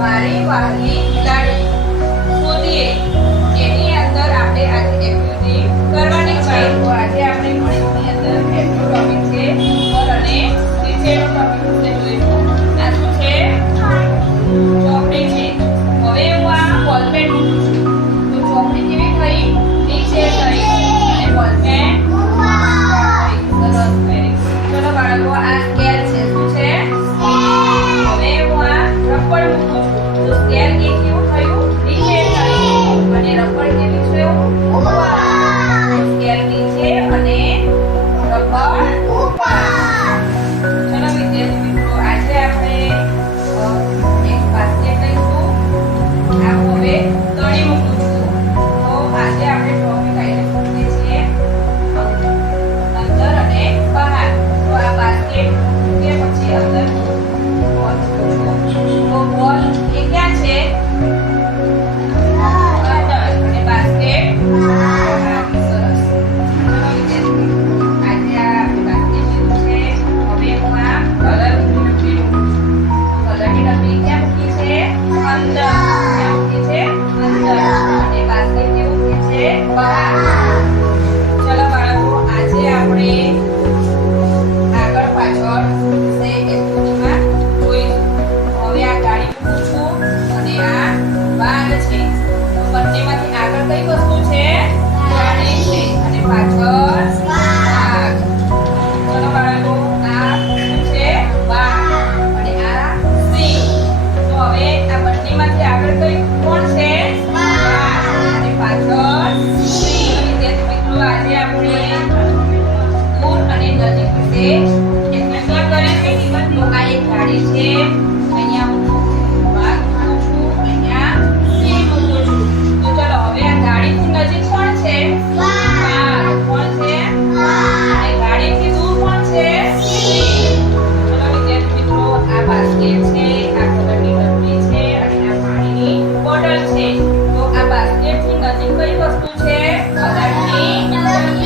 મારી વાહની બિલાડી શોધીએ જેની અંદર આપણે આજે એક્ટિવિટી કરવાની છે. તો આજે આપણે ગણિતની અંદર પહેલો ટોપિક છે પર અને નીચેનો ટોપિક આપણે જોઈશું આ શું છે? ચોપડી છે. હવે હું આ બોલપેન મૂકું છું તો ચોપડી કેવી થઈ? નીચે થઈ. અને બોલપેન સરસ વેરી ચલો બાળકો આ કેર છે. રબર મૂકું છું તો સ્કેલ કેવું થયું? રિલેટ થયું. અને રબર કેવી છે Kita berikan kisah ya, pandang. નજીક વિશે એક ગાડી છે. અહીંયા હું છું. અહીંયા સિંહ મૂકું છું. તો ચલો હવે આ ગાડીથી નજીક કોણ છે? વાઘ કોણ છે? અને ગાડીથી દૂર કોણ છે? ચલો વિદ્યાર્થી મિત્રો આ બાસ્કેટ છે આ કલરની ડબ્બી છે અને આ પાણીની બોટલ છે. તો આ બાસ્કેટની નજીક કઈ વસ્તુ છે? કલરની